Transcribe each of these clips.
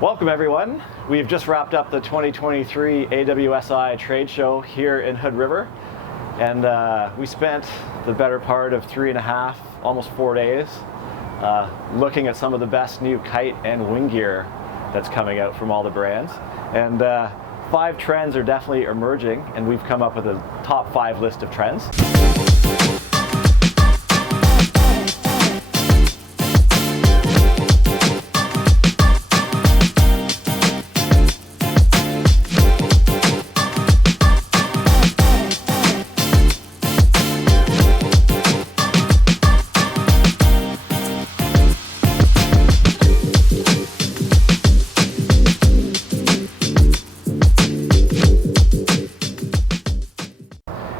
Welcome everyone. We've just wrapped up the 2023 AWSI trade show here in Hood River, and we spent the better part of 3.5, almost 4 days looking at some of the best new kite and wing gear that's coming out from all the brands. And 5 trends are definitely emerging, and we've come up with a top 5 list of trends.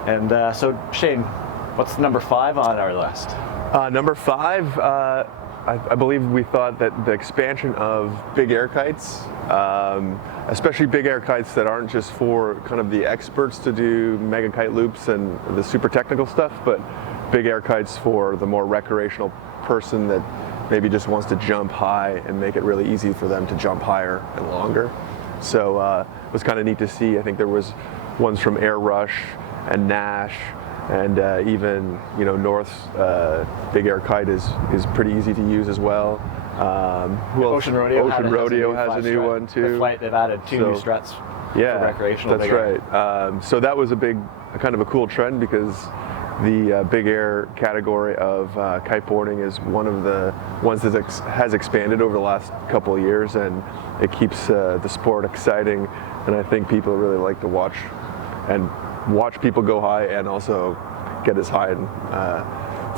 And so, Shane, what's number 5 on our list? Number 5, I believe we thought that the expansion of big air kites, especially big air kites that aren't just for kind of the experts to do mega kite loops and the super technical stuff, but big air kites for the more recreational person that maybe just wants to jump high and make it really easy for them to jump higher and longer. So it was kind of neat to see. I think there was ones from Air Rush and Nash, and even North's big air kite is pretty easy to use as well. Ocean Rodeo has a new one too. The flight, they've added 2 new struts for recreational. That's right. So that was a kind of a cool trend, because the big air category of kiteboarding is one of the ones that has expanded over the last couple of years, and it keeps the sport exciting. And I think people really like to watch people go high and also get as high and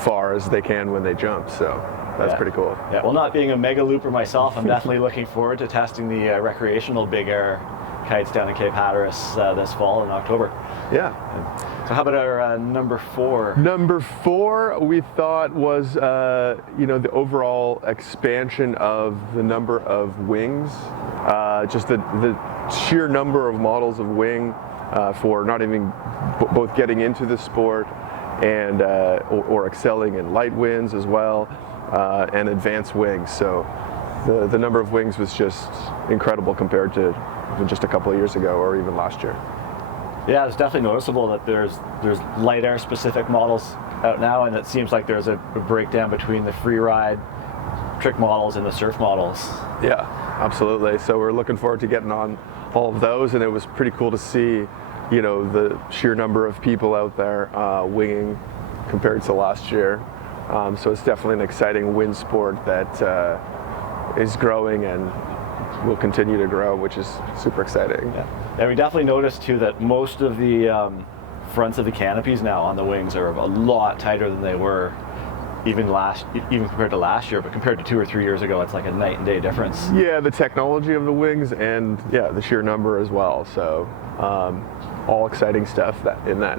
far as they can when they jump. So that's pretty cool. Yeah. Well, not being a mega looper myself, I'm definitely looking forward to testing the recreational big air kites down in Cape Hatteras this fall in October. Yeah. So how about our number 4? Number 4, we thought was the overall expansion of the number of wings, just the sheer number of models of wing. For not even both getting into the sport and or excelling in light winds as well, and advanced wings. So the number of wings was just incredible compared to just a couple of years ago or even last year. Yeah, it's definitely noticeable that there's light air specific models out now, and it seems like there's a breakdown between the free ride trick models and the surf models. Yeah, absolutely. So we're looking forward to getting on all of those, and it was pretty cool to see the sheer number of people out there winging compared to last year. So it's definitely an exciting wind sport that is growing and will continue to grow, which is super exciting. Yeah. And we definitely noticed too that most of the fronts of the canopies now on the wings are a lot tighter than they were even compared to last year, but compared to 2 or 3 years ago, it's like a night and day difference. Yeah, the technology of the wings and the sheer number as well. So all exciting stuff in that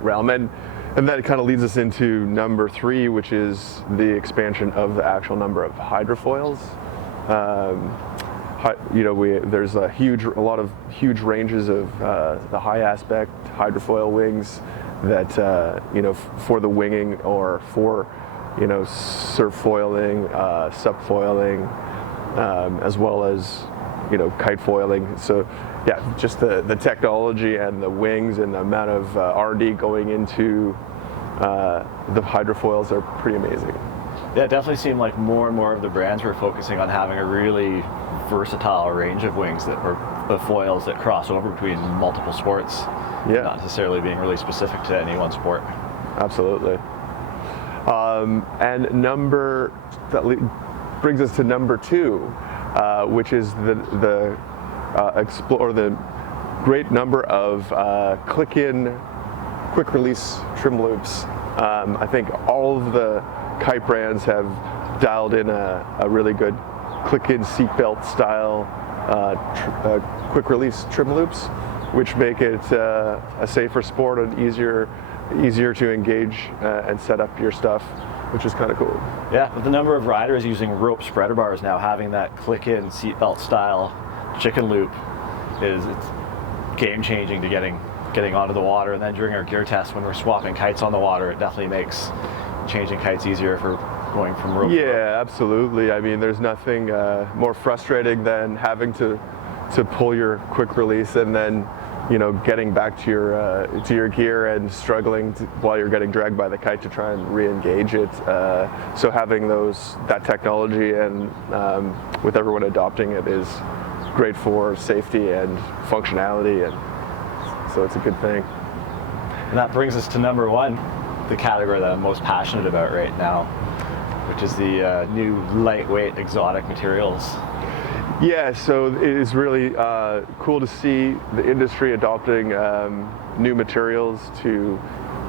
realm. And that kind of leads us into number 3, which is the expansion of the actual number of hydrofoils. There's a lot of huge ranges of the high aspect hydrofoil wings that for the winging or for surf foiling, sup foiling, as well as kite foiling. So yeah, just the technology and the wings and the amount of R&D going into the hydrofoils are pretty amazing. Yeah, it definitely seemed like more and more of the brands were focusing on having a really versatile range of wings of foils that cross over between multiple sports. Yeah. Not necessarily being really specific to any one sport. Absolutely. And brings us to number 2, which is the great number of click-in, quick-release trim loops. I think all of the kite brands have dialed in a really good click-in seatbelt style quick-release trim loops, which make it a safer sport and easier to engage and set up your stuff, which is kind of cool. Yeah, with the number of riders using rope spreader bars now, having that click-in seatbelt style chicken loop it's game-changing to getting onto the water. And then during our gear test, when we're swapping kites on the water, it definitely makes changing kites easier for going from rope to rope. Yeah, absolutely. I mean, there's nothing more frustrating than having to pull your quick release and then, you know, getting back to your gear and struggling while you're getting dragged by the kite to try and re-engage it. So having that technology and with everyone adopting it is great for safety and functionality, and so it's a good thing. And that brings us to number one, the category that I'm most passionate about right now, which is the new lightweight exotic materials. Yeah, so it is really cool to see the industry adopting new materials to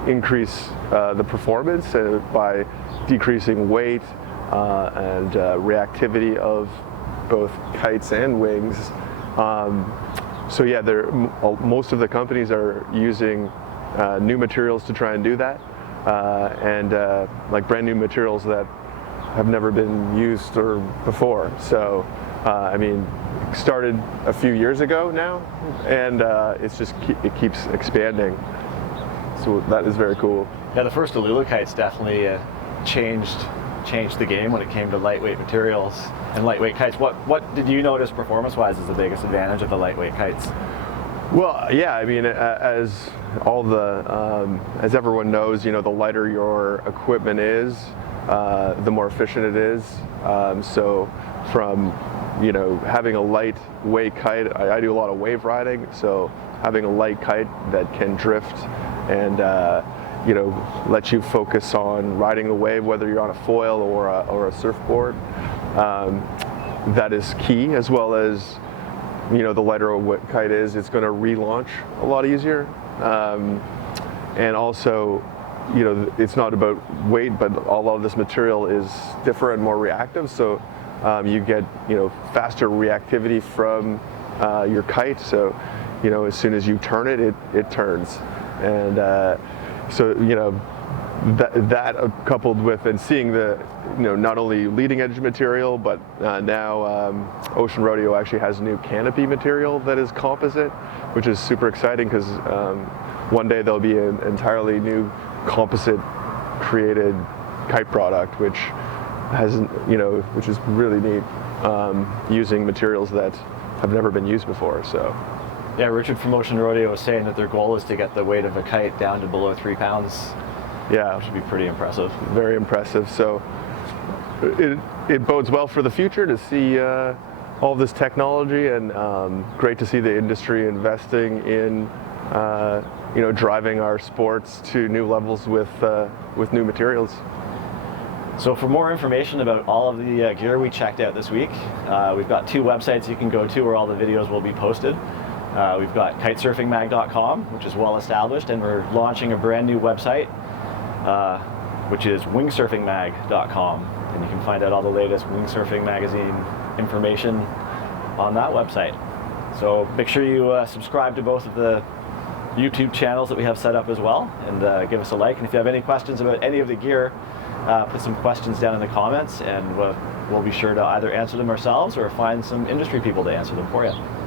increase the performance by decreasing weight and reactivity of both kites and wings. So yeah, most of the companies are using new materials to try and do that, and like brand new materials that have never been used or before. So I mean, started a few years ago now, and it keeps expanding. So that is very cool. Yeah, the first Alula kites definitely changed the game when it came to lightweight materials and lightweight kites. What did you notice performance-wise is the biggest advantage of the lightweight kites? Well, yeah, I mean, as everyone knows, you know, the lighter your equipment is, the more efficient it is. So from, you know, having a lightweight kite, I do a lot of wave riding, so having a light kite that can drift and you know, let you focus on riding the wave, whether you're on a foil or a surfboard, that is key. As well as, you know, the lighter a kite is, it's going to relaunch a lot easier, and also, you know, it's not about weight, but a lot of this material is stiffer and more reactive, so you get, you know, faster reactivity from your kite. So, you know, as soon as you turn it, it turns, and so, you know, that coupled with and seeing the, you know, not only leading edge material, but now Ocean Rodeo actually has new canopy material that is composite, which is super exciting because one day there'll be an entirely new composite created kite product, which hasn't, you know, which is really neat, using materials that have never been used before. So yeah, Richard from Ocean Rodeo was saying that their goal is to get the weight of a kite down to below 3 pounds. Yeah, which would be pretty impressive. Very impressive. So it bodes well for the future to see all this technology, and great to see the industry investing in you know, driving our sports to new levels with new materials. So for more information about all of the gear we checked out this week, we've got 2 websites you can go to where all the videos will be posted. We've got kitesurfingmag.com, which is well established, and we're launching a brand new website, which is wingsurfingmag.com, and you can find out all the latest wingsurfing magazine information on that website. So make sure you subscribe to both of the YouTube channels that we have set up as well, and give us a like. And if you have any questions about any of the gear, put some questions down in the comments, and we'll be sure to either answer them ourselves or find some industry people to answer them for you.